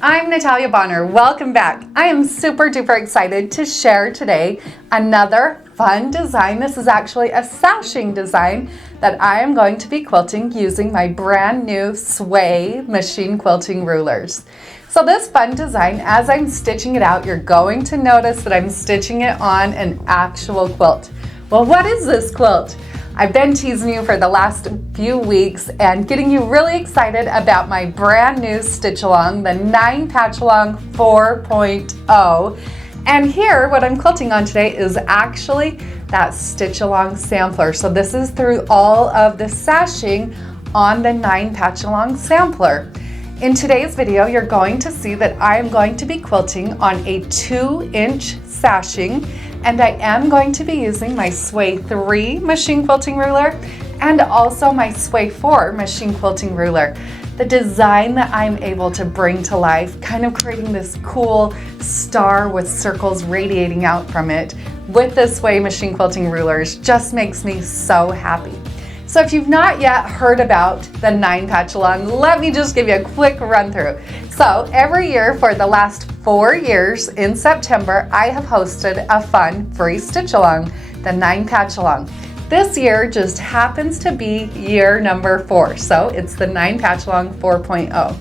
I'm Natalia Bonner. Welcome back. I am super duper excited to share today another fun design. This is actually a sashing design that I am going to be quilting using my brand new Sway machine quilting rulers. So this fun design, as I'm stitching it out, you're going to notice that I'm stitching it on an actual quilt. Well, what is this quilt? I've been teasing you for the last few weeks and getting you really excited about my brand new stitch along, the 9 Patchalong 4.0. And here, what I'm quilting on today is actually that stitch along sampler. So this is through all of the sashing on the 9 Patchalong sampler. In today's video, you're going to see that I am going to be quilting on a 2-inch sashing, and I am going to be using my Sway 3 machine quilting ruler and also my Sway 4 machine quilting ruler. The design that I'm able to bring to life, kind of creating this cool star with circles radiating out from it with the Sway machine quilting rulers, just makes me so happy. So if you've not yet heard about the 9 Patchalong, let me just give you a quick run through. So every year for the last 4 years in September, I have hosted a fun free stitch along, the 9 Patchalong. This year just happens to be year number 4, so it's the 9 Patchalong 4.0.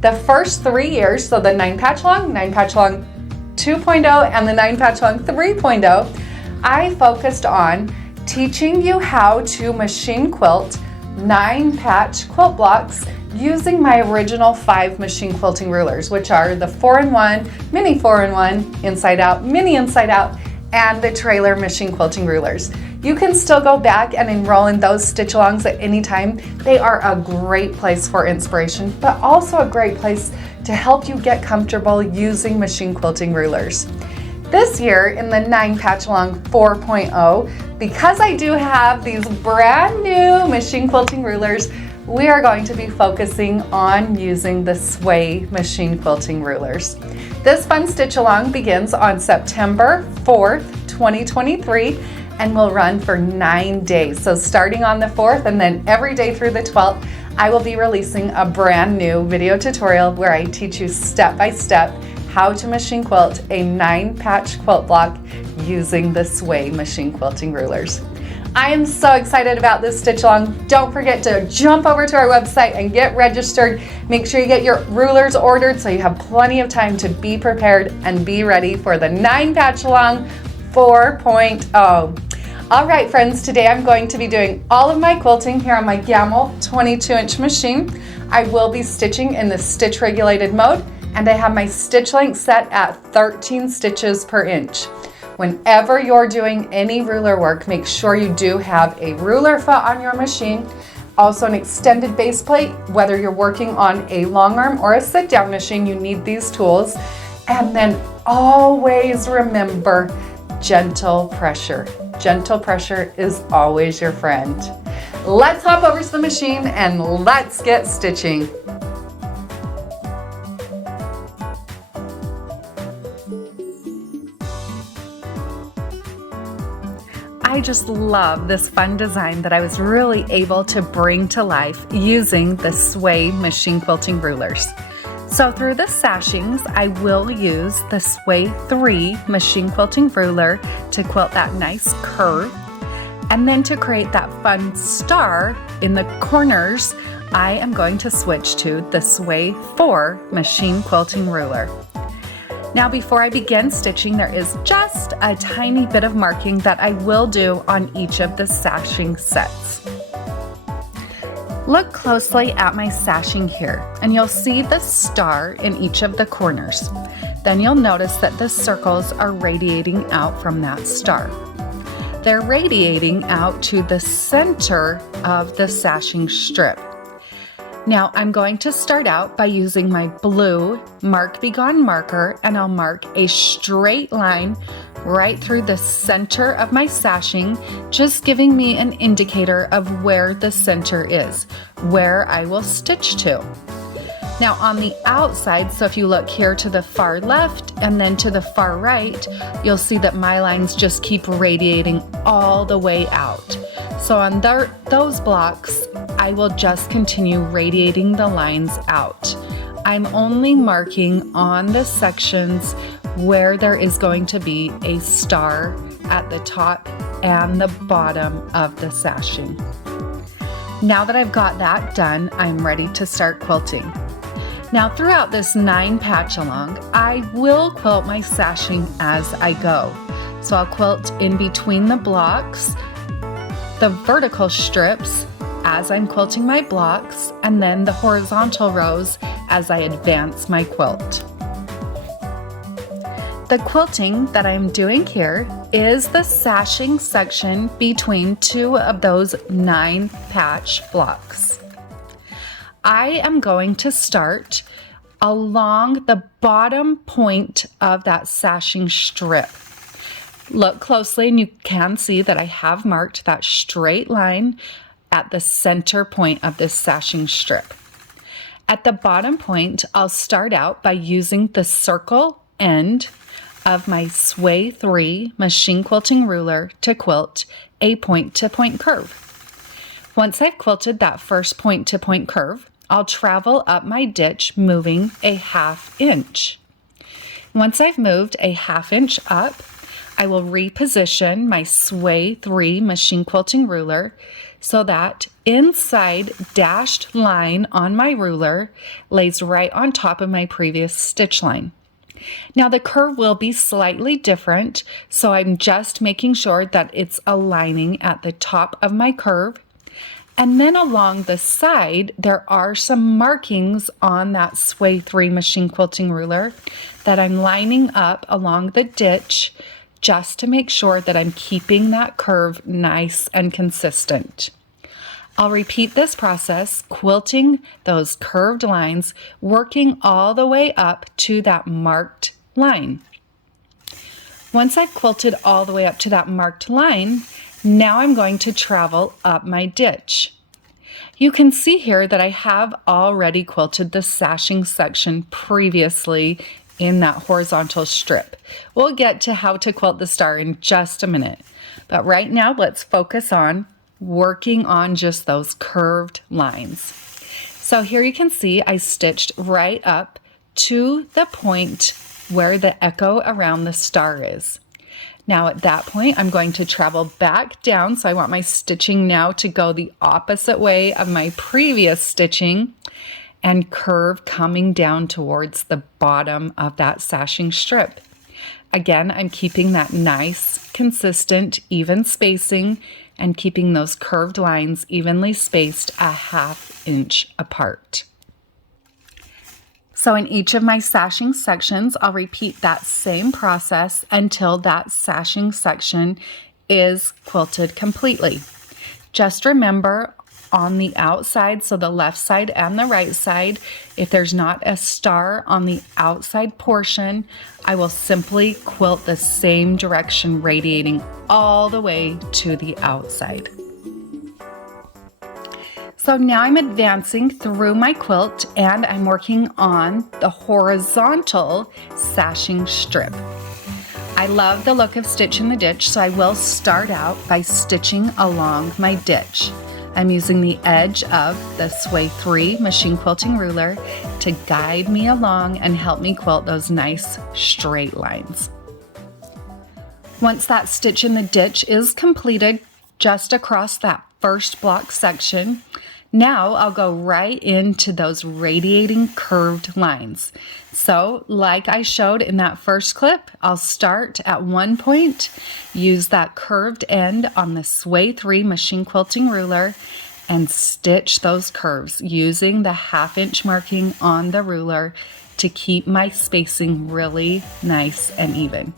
The first 3 years, so the 9 Patchalong, 9 Patchalong 2.0, and the 9 Patchalong 3.0, I focused on teaching you how to machine quilt 9 patch quilt blocks using my original 5 machine quilting rulers, which are the 4-in-1, mini 4-in-1, inside out, mini inside out, and the trailer machine quilting rulers. You can still go back and enroll in those stitch alongs at any time. They are a great place for inspiration, but also a great place to help you get comfortable using machine quilting rulers. This year in the 9 Patchalong 4.0, because I do have these brand new machine quilting rulers, we are going to be focusing on using the Sway machine quilting rulers. This fun stitch along begins on September 4th, 2023, and will run for 9 days. So starting on the 4th and then every day through the 12th, I will be releasing a brand new video tutorial where I teach you step by step how to machine quilt a 9 patch quilt block using the Sway machine quilting rulers. I am so excited about this stitch along. Don't forget to jump over to our website and get registered. Make sure you get your rulers ordered so you have plenty of time to be prepared and be ready for the 9 Patchalong 4.0. All right, friends, today I'm going to be doing all of my quilting here on my Gamble 22-inch machine. I will be stitching in the stitch regulated mode, and I have my stitch length set at 13 stitches per inch. Whenever you're doing any ruler work, make sure you do have a ruler foot on your machine, also an extended base plate. Whether you're working on a long arm or a sit down machine, you need these tools. And then always remember gentle pressure. Gentle pressure is always your friend. Let's hop over to the machine and let's get stitching. I just love this fun design that I was really able to bring to life using the Sway machine quilting rulers. So through the sashings, I will use the Sway 3 machine quilting ruler to quilt that nice curve. And then to create that fun star in the corners, I am going to switch to the Sway 4 machine quilting ruler. Now before I begin stitching, there is just a tiny bit of marking that I will do on each of the sashing sets. Look closely at my sashing here, and you'll see the star in each of the corners. Then you'll notice that the circles are radiating out from that star. They're radiating out to the center of the sashing strip. Now I'm going to start out by using my blue Mark Be Gone marker, and I'll mark a straight line right through the center of my sashing, just giving me an indicator of where the center is, where I will stitch to. Now on the outside, so if you look here to the far left and then to the far right, you'll see that my lines just keep radiating all the way out. So on those blocks, I will just continue radiating the lines out. I'm only marking on the sections where there is going to be a star at the top and the bottom of the sashing. Now that I've got that done, I'm ready to start quilting. Now throughout this 9 patch along, I will quilt my sashing as I go. So I'll quilt in between the blocks, the vertical strips as I'm quilting my blocks, and then the horizontal rows as I advance my quilt. The quilting that I'm doing here is the sashing section between 2 of those 9 patch blocks. I am going to start along the bottom point of that sashing strip. Look closely and you can see that I have marked that straight line at the center point of this sashing strip. At the bottom point, I'll start out by using the circle end of my Sway 3 machine quilting ruler to quilt a point-to-point curve. Once I've quilted that first point-to-point curve, I'll travel up my ditch moving a 1/2 inch. Once I've moved a 1/2 inch up, I will reposition my Sway 3 machine quilting ruler so that inside dashed line on my ruler lays right on top of my previous stitch line. Now the curve will be slightly different, so I'm just making sure that it's aligning at the top of my curve. And then along the side, there are some markings on that Sway 3 machine quilting ruler that I'm lining up along the ditch just to make sure that I'm keeping that curve nice and consistent. I'll repeat this process, quilting those curved lines, working all the way up to that marked line. Once I've quilted all the way up to that marked line, now I'm going to travel up my ditch. You can see here that I have already quilted the sashing section previously in that horizontal strip. We'll get to how to quilt the star in just a minute, but right now let's focus on working on just those curved lines. So here you can see I stitched right up to the point where the echo around the star is. Now at that point, I'm going to travel back down. So I want my stitching now to go the opposite way of my previous stitching and curve coming down towards the bottom of that sashing strip. Again, I'm keeping that nice, consistent, even spacing and keeping those curved lines evenly spaced a 1/2 inch apart. So in each of my sashing sections, I'll repeat that same process until that sashing section is quilted completely. Just remember on the outside, so the left side and the right side, if there's not a star on the outside portion, I will simply quilt the same direction, radiating all the way to the outside. So now I'm advancing through my quilt and I'm working on the horizontal sashing strip. I love the look of Stitch in the Ditch, so I will start out by stitching along my ditch. I'm using the edge of the Sway 3 machine quilting ruler to guide me along and help me quilt those nice straight lines. Once that stitch in the ditch is completed just across that first block section, now I'll go right into those radiating curved lines. So like I showed in that first clip, I'll start at one point, use that curved end on the Sway 3 machine quilting ruler and stitch those curves using the 1/2 inch marking on the ruler to keep my spacing really nice and even.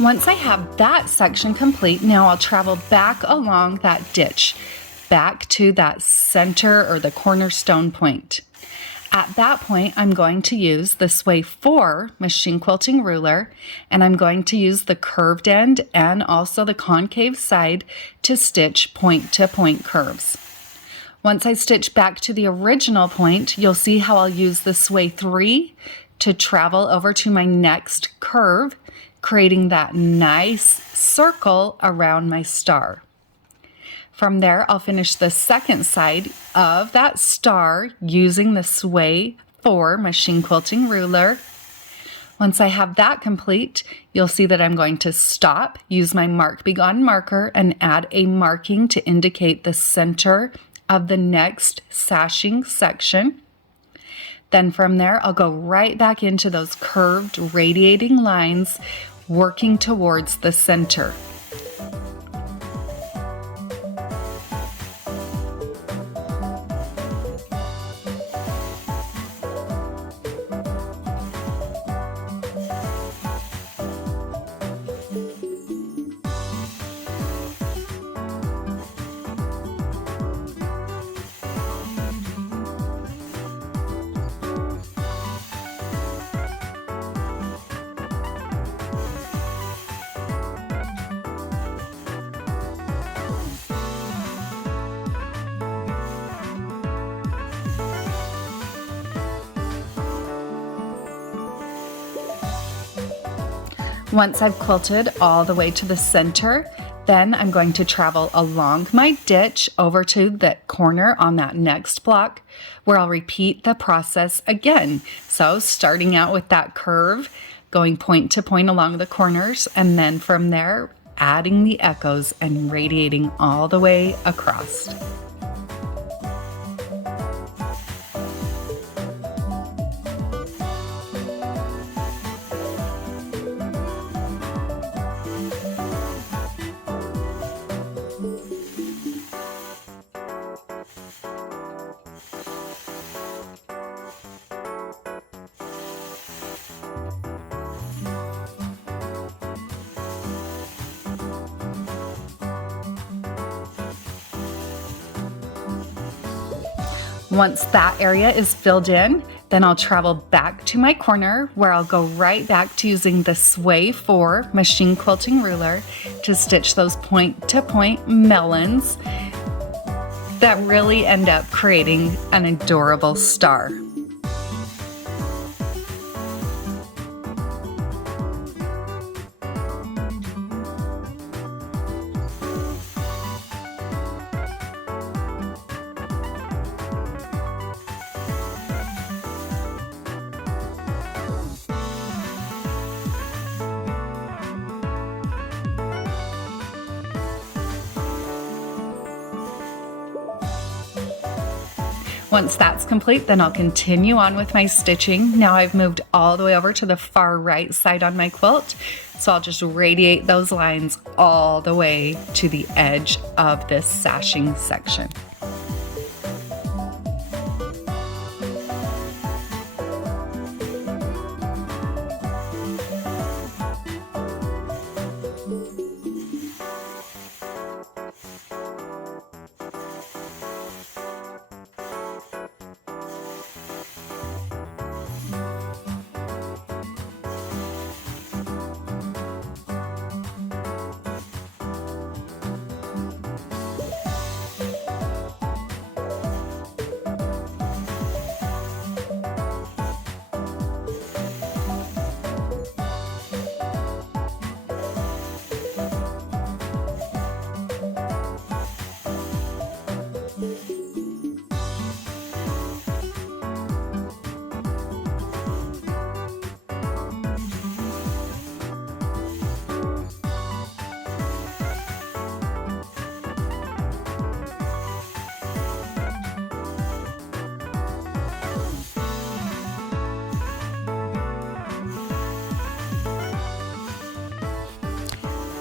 Once I have that section complete, now I'll travel back along that ditch, back to that center or the cornerstone point. At that point, I'm going to use the Sway 4 machine quilting ruler, and I'm going to use the curved end and also the concave side to stitch point-to-point curves. Once I stitch back to the original point, you'll see how I'll use the Sway 3 to travel over to my next curve, creating that nice circle around my star. From there, I'll finish the second side of that star using the Sway 4 machine quilting ruler. Once I have that complete, you'll see that I'm going to stop, use my Mark Be Gone marker, and add a marking to indicate the center of the next sashing section. Then from there, I'll go right back into those curved radiating lines, working towards the center. Once I've quilted all the way to the center, then I'm going to travel along my ditch over to the corner on that next block where I'll repeat the process again. So starting out with that curve, going point to point along the corners, and then from there, adding the echoes and radiating all the way across. Once that area is filled in, then I'll travel back to my corner where I'll go right back to using the Sway 4 machine quilting ruler to stitch those point-to-point melons that really end up creating an adorable star. Once that's complete, then I'll continue on with my stitching. Now I've moved all the way over to the far right side on my quilt, so I'll just radiate those lines all the way to the edge of this sashing section.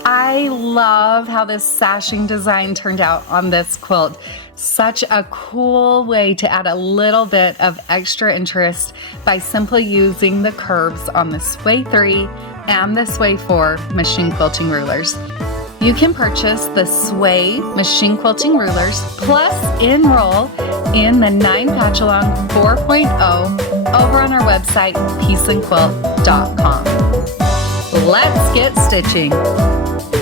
I love how this sashing design turned out on this quilt. Such a cool way to add a little bit of extra interest by simply using the curves on the Sway 3 and the Sway 4 machine quilting rulers. You can purchase the Sway machine quilting rulers plus enroll in the 9 Patchalong 4.0 over on our website, pieceandquilt.com. Let's get stitching.